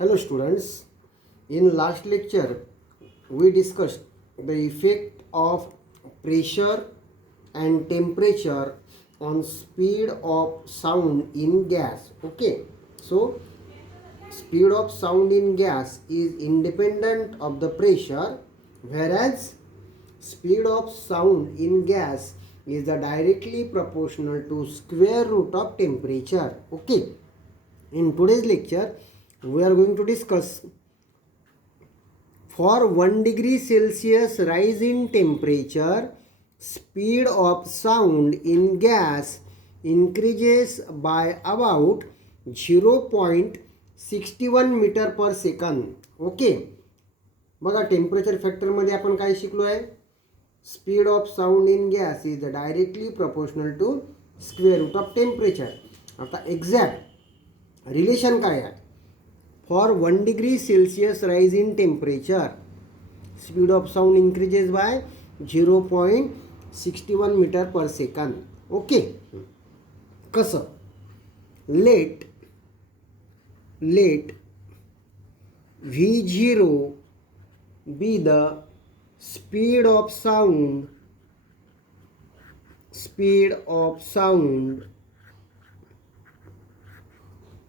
Hello students, in last lecture we discussed the effect of pressure and temperature on speed of sound in gas. Okay, so speed of sound in gas is independent of the pressure, whereas speed of sound in gas is directly proportional to square root of temperature. Okay, in today's lecture we are going to discuss for 1 degree Celsius rise in temperature, speed of sound in gas increases by about 0.61 metre per second. Okay, बघा temperature फॅक्टरमध्ये आपण काय शिकलो आहे. Speed of sound in gas is directly proportional to square root of temperature. आता exact relation काय आहे. For 1 degree Celsius rise in temperature, speed of sound increases by 0.61 meter per second. Okay. कसं? Let V0 be the speed of sound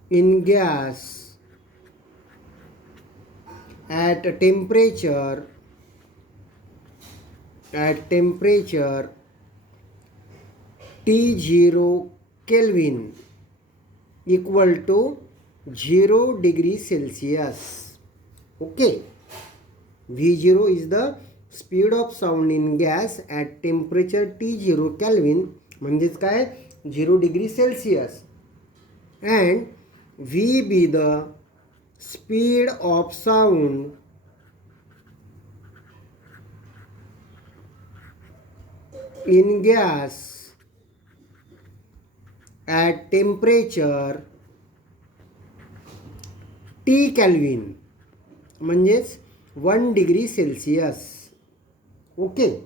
in gas at temperature T0 Kelvin equal to 0 degree Celsius. Okay, V0 is the speed of sound in gas at temperature T0 Kelvin म्हणजेच काय 0 degree Celsius, and V be the speed of sound in gas at temperature T Kelvin म्हणजेच 1 degree Celsius. Okay,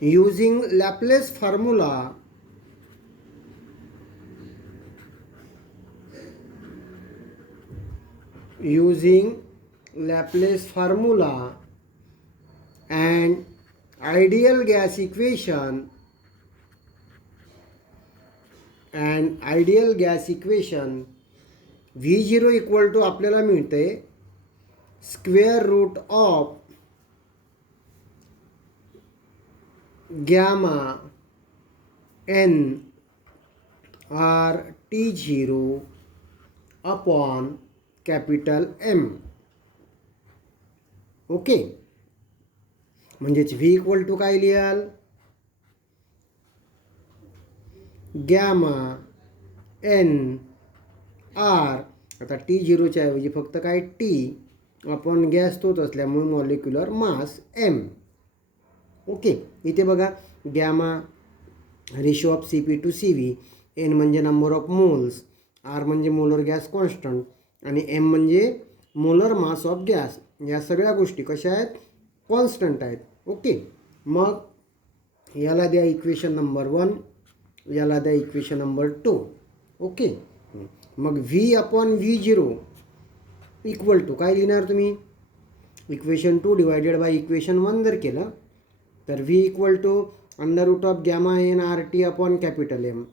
using Laplace formula and ideal gas equation V0 equal to आपल्याला मिळते square root of gamma n r T0 upon capital M. Okay, म्हणजेच V equal to काय लिहाल gamma n r. आता T0च्या ऐवजी फक्त काय T अपॉन गॅस तोच असल्यामुळे मॉलिक्युलर मास M. ओके, इथे बघा gamma ratio of CP to CV, N म्हणजे नंबर ऑफ मोल्स, R म्हणजे मोलर गॅस कॉन्स्टंट आणि M म्हणजे मोलर मास ऑफ गॅस. या सगळ्या गोष्टी कशा आहेत कॉन्स्टंट आहेत. ओके, मग याला द्या इक्वेशन नंबर 1, याला द्या इक्वेशन नंबर 2. ओके, मग V upon V0 equal to काय लिहिणार तुम्ही इक्वेशन 2 डिवायडेड बाय इक्वेशन 1 जर केलं तर V equal to under root of gamma n RT upon capital M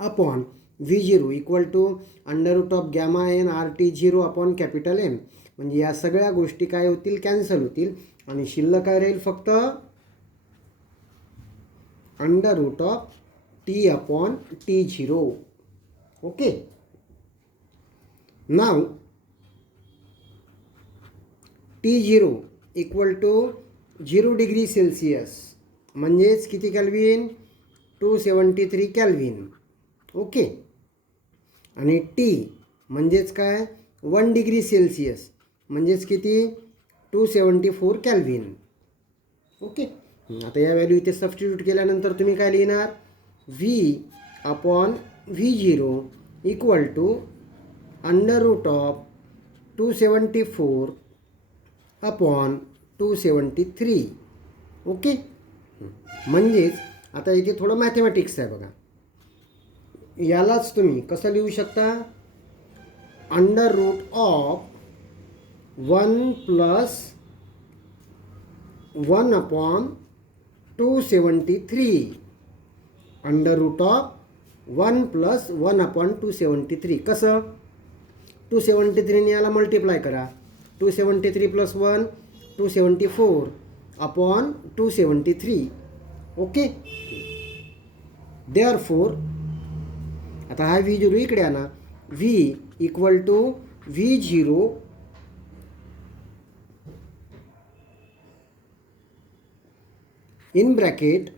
upon V0 equal to under root of gamma n RT0 upon capital M. म्हणजे या सगळ्या गोष्टी काय होतील कॅन्सल होतील आणि शिल्लक काय राहील फक्त under root of T upon T0. Okay, नाव T0 equal to 0 degree Celsius म्हणजेच किती कॅल्विन 273 कॅल्विन. ओके, आणि T म्हणजेच काय 1 डिग्री सेल्सिअस म्हणजेच किती 274 कॅल्विन. ओके, आता या व्हॅल्यू इथे सबस्टिट्यूट केल्यानंतर तुम्ही काय लिहिणार V upon V0 equal to under root of 274 upon 273. Okay, म्हणजेच आता इथे थोडं मॅथमॅटिक्स आहे बघा. यालाच तुम्ही कसं लिहू शकता under root of 1+1/273. Under root of 1+1/273. कसं? 273ने याला मल्टिप्लाय करा. 273 + 1 274/273. ओके. देअरफोर आता हा V0 इकडे आणा. V equal to V0 in bracket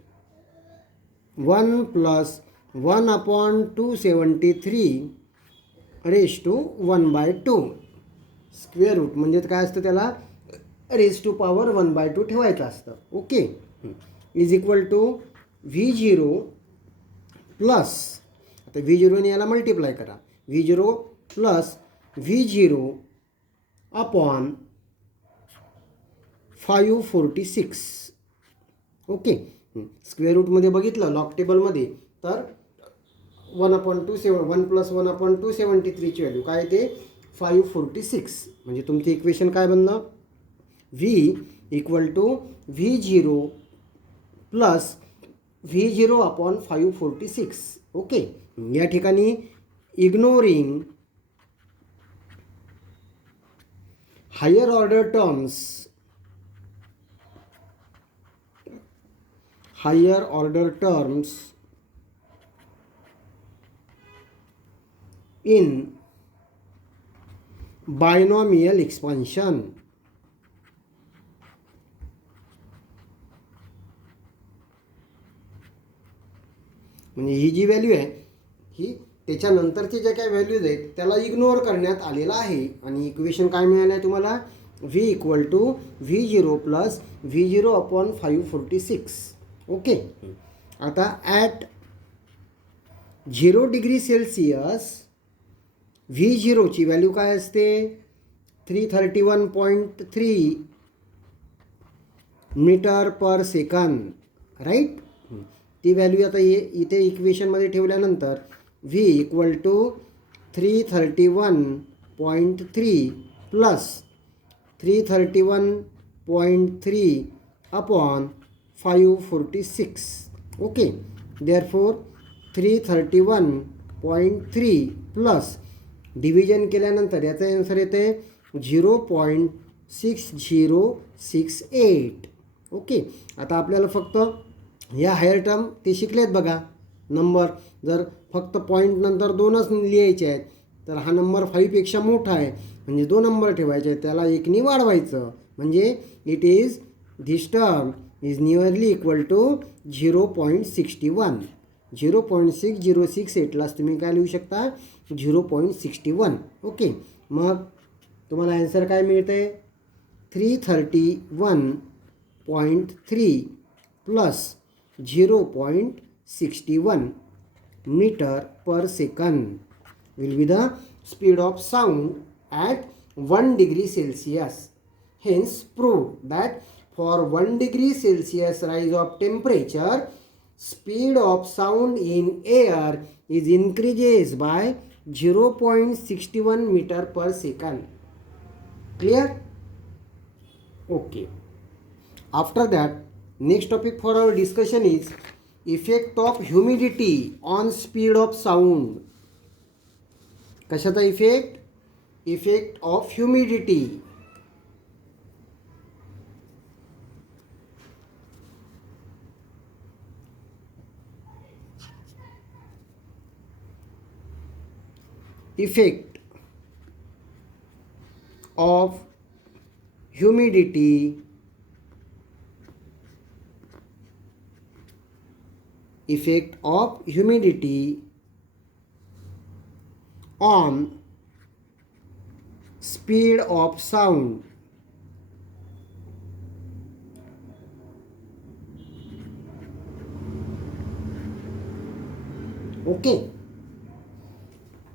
1+1/273 raised to 1/2. Square root म्हणजे काय असतं, त्याला रेज टू पॉवर 1/2 ठेवायचं असतं. Okay. Is equal to V0 plus, आता V0ने याला मल्टिप्लाय करा. V0 plus V0 upon 546. Okay. Square रूटमध्ये बघितलं लॉग टेबलमध्ये तर 1+1/273ची व्हॅल्यू काय ते 546. म्हणजे तुमचे इक्वेशन काय बनलं? V equal to V0 plus V0 upon 546. Okay. या ठिकाणी ignoring higher order terms in binomial expansion. म्हणजे ही जी व्हॅल्यू आहे ही त्याच्यानंतरचे जे काही व्हॅल्यूज आहेत त्याला इग्नोर करण्यात आलेला आहे. आणि इक्वेशन काय मिळालं आहे तुम्हाला? V equal to V0 plus V0 upon 546. Okay. आता ॲट 0 डिग्री सेल्सिअस V0ची व्हॅल्यू काय असते? 331.3 मीटर पर सेकंद. राईट. ती व्हॅल्यू आता इथे इक्वेशनमध्ये ठेवल्यानंतर V equal to 331.3 plus 331.3 upon 546. Okay. Therefore 331.3 plus division केल्यानंतर याचा आन्सर येते 0.6068. ओके. आता आपल्याला फक्त या हायर टर्म ते शिकलेत बघा. नंबर जर फक्त पॉईंट नंतर 2च लिहायचे आहेत तर हा नंबर 5पेक्षा मोठा आहे म्हणजे 2 नंबर ठेवायचे आहेत, त्याला 1ने वाढवायचं. म्हणजे it is this term is nearly equal to 0.61. 0.6068लाच तुम्ही काय लिहू शकता? 0.61. ओके. मग तुम्हाला आन्सर काय मिळते? 331.3 plus 0.61 meter per second will be the speed of sound at 1 degree Celsius. Hence prove that for 1 degree Celsius rise of temperature, speed of sound in air is increases by 0.61 meter per second. Clear? Okay. After that, next topic for our discussion is effect of humidity on speed of sound. कशाचा effect? Effect of humidity. Effect of humidity effect of humidity on speed of sound. Okay.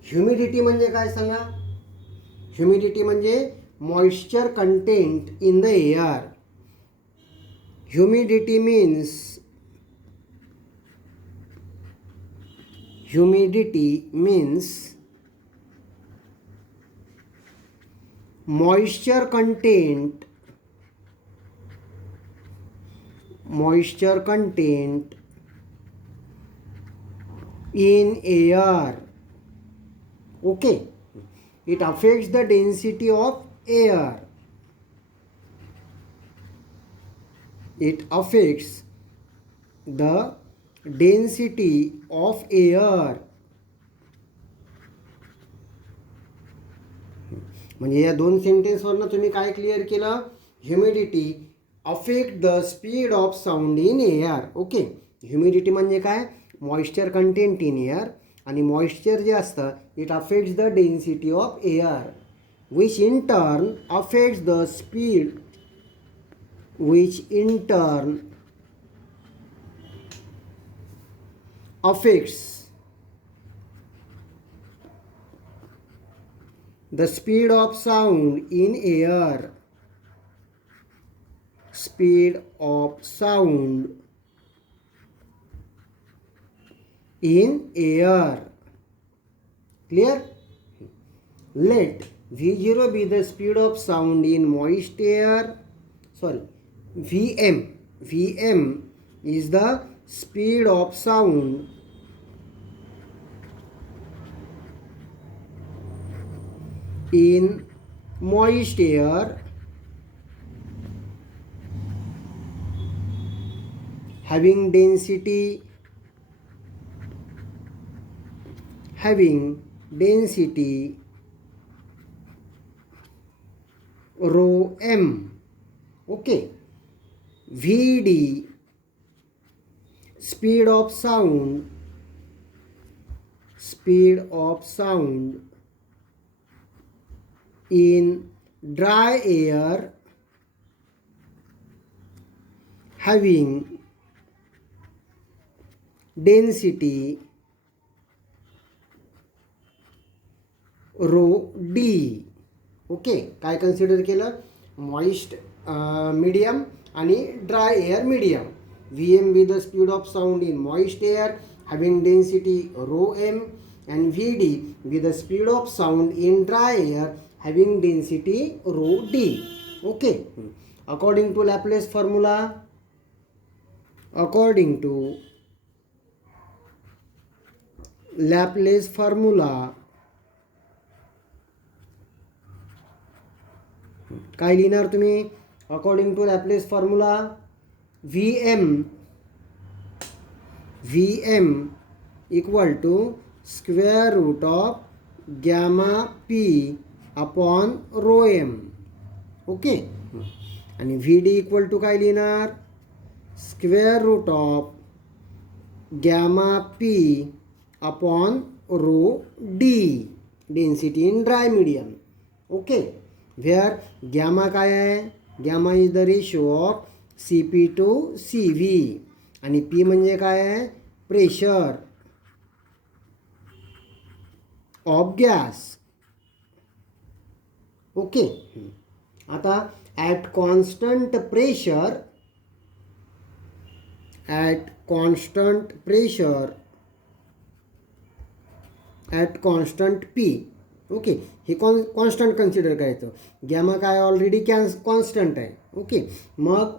Humidity म्हणजे काय सांगा? Humidity म्हणजे moisture content in the air. Humidity means moisture content in air. Okay, it affects the density of air. It affects the density of air. म्हणजे या दोन सेंटेन्सवरनं तुम्ही काय clear केलं? Humidity affect the speed of sound in air. Okay, humidity म्हणजे काय? Moisture content in air. आणि moisture जे असतं it affects the density of air which in turn affects the speed which in turn affects the speed of sound in air. Speed of sound in air. Clear? Let V0 be the speed of sound in moist air. Sorry, Vm is the speed of sound in moist air having density rho m. Okay, Vd speed of sound in dry air having density rho d. Okay, काय consider केलं? Moist medium आणि dry air medium. Vm be the speed of sound in moist air having density rho m and Vd be the speed of sound in dry air having density rho d. Okay, according to Laplace formula, काय लिहिणार तुम्ही? According to Laplace formula Vm equal to square root of gamma P upon rho M. Okay, आणि Vd equal to काय लिहिणार? Square root of gamma P upon rho D, density in dry medium. Okay, where gamma काय आहे? Gamma is the ratio of Cp to Cv आणि P म्हणजे काय आहे? Pressure of gas. Okay, आता at constant P. Okay, हे constant consider करायचं. Gamma काय ऑलरेडी कॉन्स्टंट आहे. ओके, मग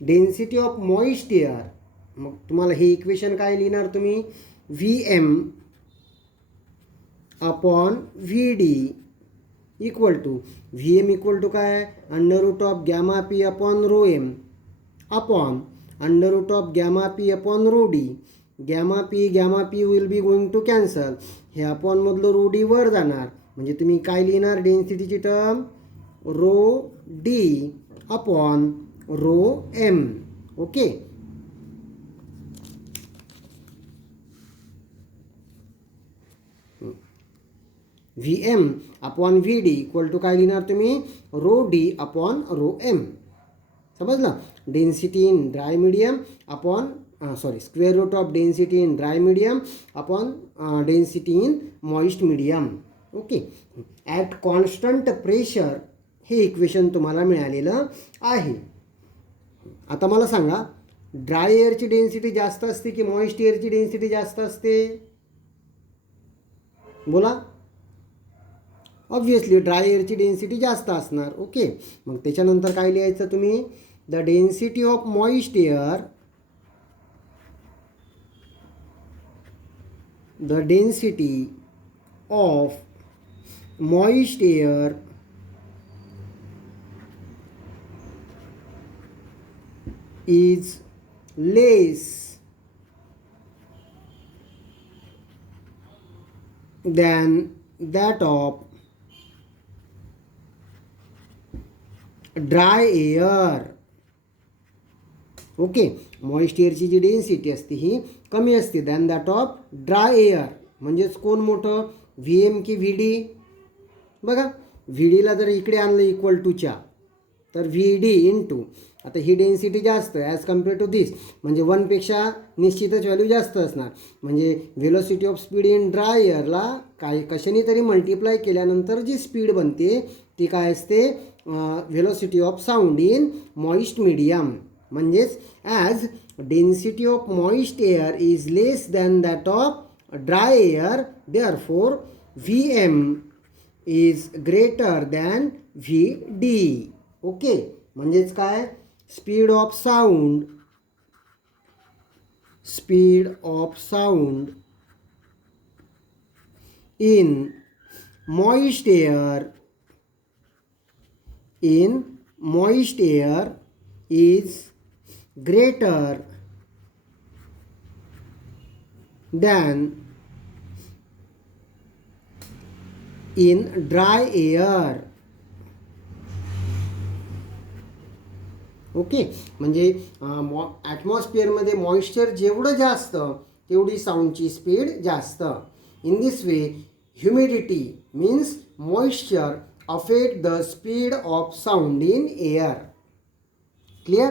डेन्सिटी ऑफ मॉइस्ट एअर, मग तुम्हाला हे इक्वेशन काय लिहिणार तुम्ही? Vm upon Vd equal to काय? Under root of gamma P upon rho M upon under root of gamma P upon rho D. Gamma P will be going to cancel. हे upon मधलं rho D वर जाणार, म्हणजे तुम्ही काय लिहिणार? डेन्सिटीची term rho D upon rho M. Okay, Vm upon Vd equal to काय लिहिणार तुम्ही? Rho D upon rho M. समजलं? Density in dry medium upon square root of density in dry medium upon density in moist medium. Okay, at constant pressure हे equation तुम्हाला मिळालेलं आहे. आता मला सांगा, ड्राय एअरची डेन्सिटी जास्त असते की मॉइस्ट एअरची डेन्सिटी जास्त असते? बोला. ऑब्व्हियसली ड्राय एअरची डेन्सिटी जास्त असणार. ओके, मग त्याच्यानंतर काय लिहायचं तुम्ही? The density of moist air, the density of moist air is less than that of dry air. Okay, moist एअरची जी डेन्सिटी असते ही कमी असते than that of dry air. म्हणजेच कोण मोठं, व्ही एम की व्ही डी? बघा, व्ही डीला जर इकडे आणलं इक्वल टूच्या, तर व्ही डी इंटू, आता ही डेन्सिटी जास्त ॲज कम्पेअर टू दिस, म्हणजे 1पेक्षा निश्चितच व्हॅल्यू जास्त असणार. म्हणजे velocity of speed in dry एअरला काय कशाने तरी मल्टिप्लाय केल्यानंतर जी स्पीड बनते ती काय असते? Velocity of sound in moist medium. म्हणजेच as density of moist air is less than that of dry air, therefore V M is greater than V D. Okay, म्हणजेच काय? Speed of sound in moist air is greater than in dry air. Okay, म्हणजे ॲटमॉस्फिअरमध्ये moisture जेवढं जास्त तेवढी साऊंडची speed जास्त. In this way humidity means moisture affect the speed of sound in air. Clear?